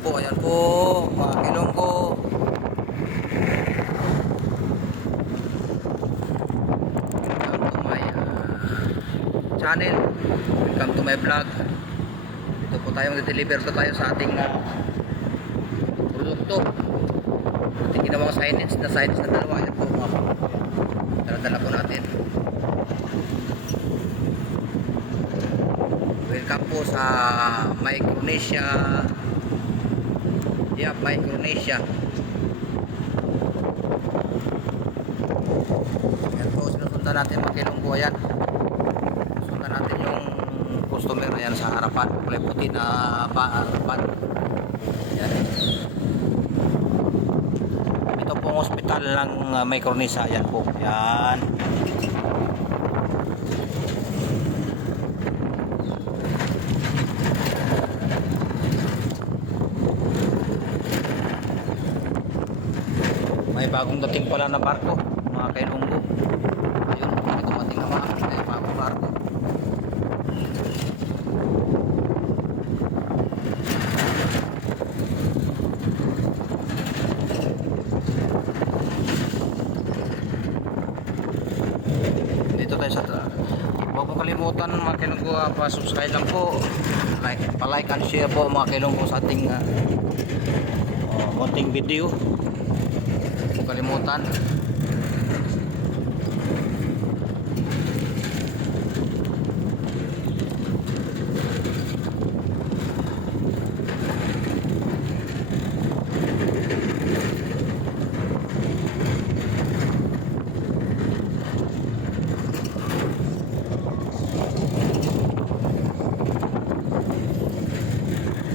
po, ayan po, mga Kilonggo. Welcome to my channel. Welcome to my vlog. Dito po tayo mag-deliver to tayo sa ating produkto. Ating ginawang signage na dalawa. Ayan po, mga dala-dala po natin. Welcome po sa Micronesia. Yeah, Micronesia. Ayan po, sinusundan natin mga Kilonggo. Ayan, sinusundan natin yung customer. Ayan sa harapan, kulay puti na harapan. Ayan. Ito pong hospital ng Micronesia. Ayan po, ayan. May bagong dating pala na barko, mga Kilonggo. Ayun, may dumating na may bagong barko. Dito tayo sa huwag po kalimutan mga Kilonggo, pa-subscribe lang po, pa-like and share po mga Kilonggo sa ating konting video. Kalimutan.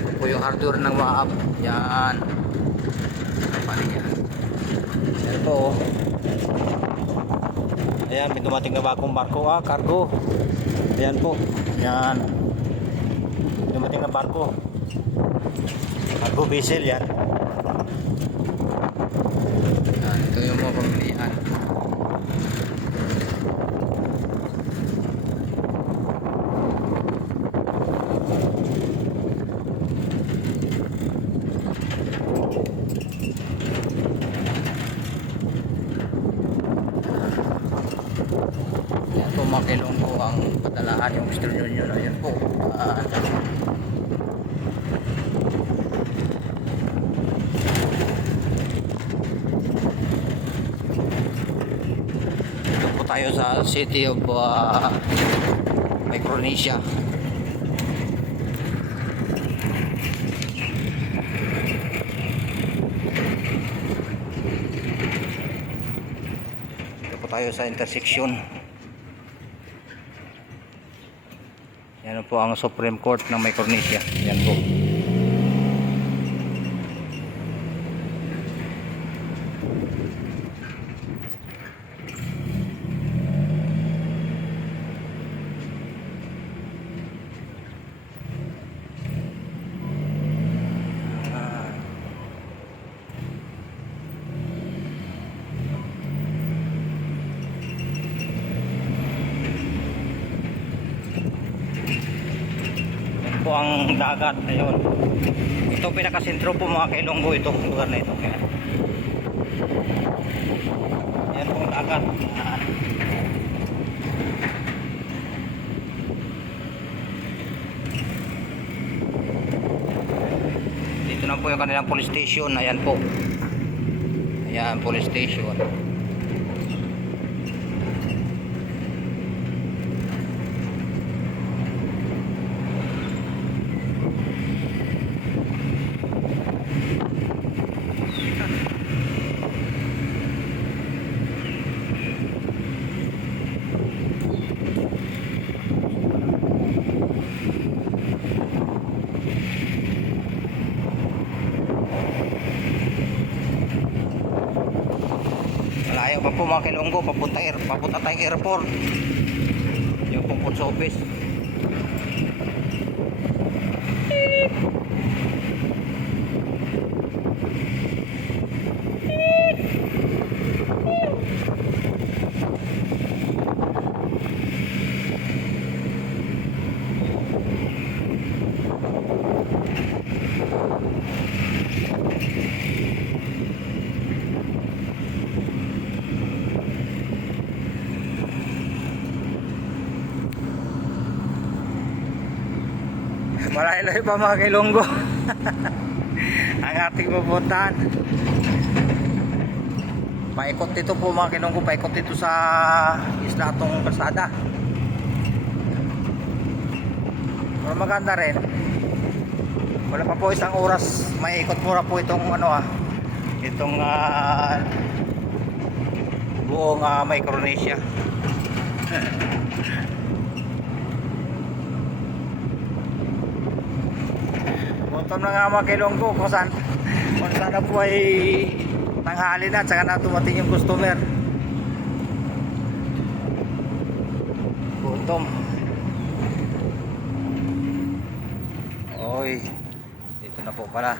Ito po yung hardware ng Waab. Yan. Paano yan? Ayan po. Ayan, may dumating na bagong barko, cargo. Ayan po. Ayan. Dumating na barko. Cargo vessel yan. Ayan, ito yung mga pamilihan. Ayan po mga Kilonggo, ang padalahan yung Western Union. Ayan po. Ito po tayo sa city of Micronesia. Ito po tayo sa intersection. Yan po ang Supreme Court ng Micronesia. Yan po. Po ang dagat. Ayun, ito pinakasentro po mga Kilonggo, ito lugar na ito. Ayan po ang dagat. Dito na po yung kanilang police station. Ayan po, ayan, police station. Malayo pa po mga Kilonggo, papunta tayong airport. Yung pong post office. Malayo-layo pa mga Kailonggo. Ang ating pupuntahan. Paikot dito po mga Kailonggo, paikot dito sa isla atong kalsada. Pero maganda rin. Wala pa po isang oras, maiikot mura po itong itong buong Micronesia. Gutom na nga mga Kailonggo kung saan na po ay tanghali na at saka na tumating yung customer. Gutom. Oy, dito na po pala.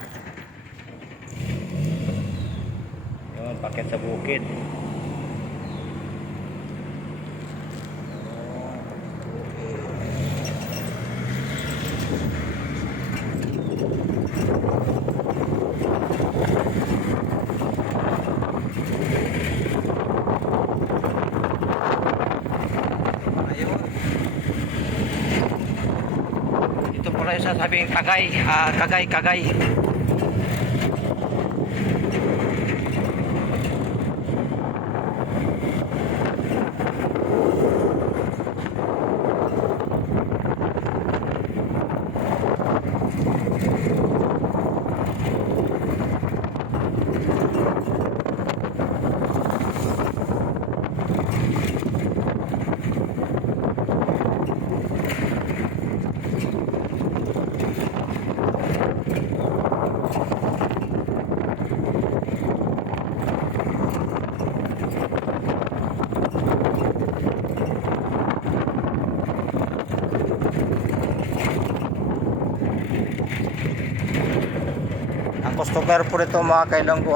Yun, paket sa bukid. Ito pala yung sasabing kagay. Ang customer po nito mga Kailonggo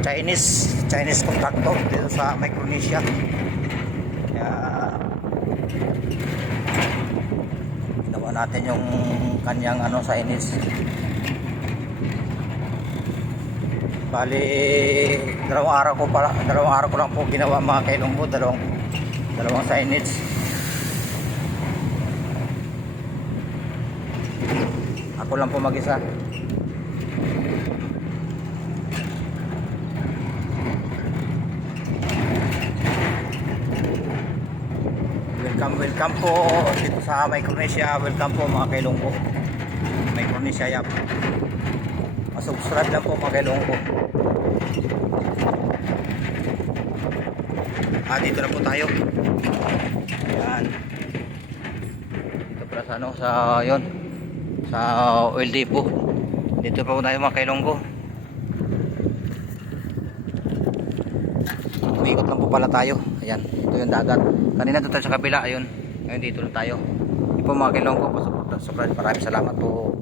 Chinese contractor dito sa Micronesia. Kaya ginawa natin yung kanyang Chinese. Bali dalawang araw ko lang po ginawa mga Kailonggo, dalawang Chinese. Ako lang po mag-isa. Welcome po dito sa Micronesia. Welcome po mga Kailonggo. Micronesia yap. Subscribe lang po mga Kailonggo. Dito na po tayo. Yan. Dito pala sa sa oil depot. Dito pa po tayo mga Kailonggo. Umikot lang po pala tayo. Ayan, ito yung dagat. Kanina doon tayo sa kabila, ayun. Ngayon dito lang tayo. Ito po mga Kailonggo, subscribe. Maraming salamat po.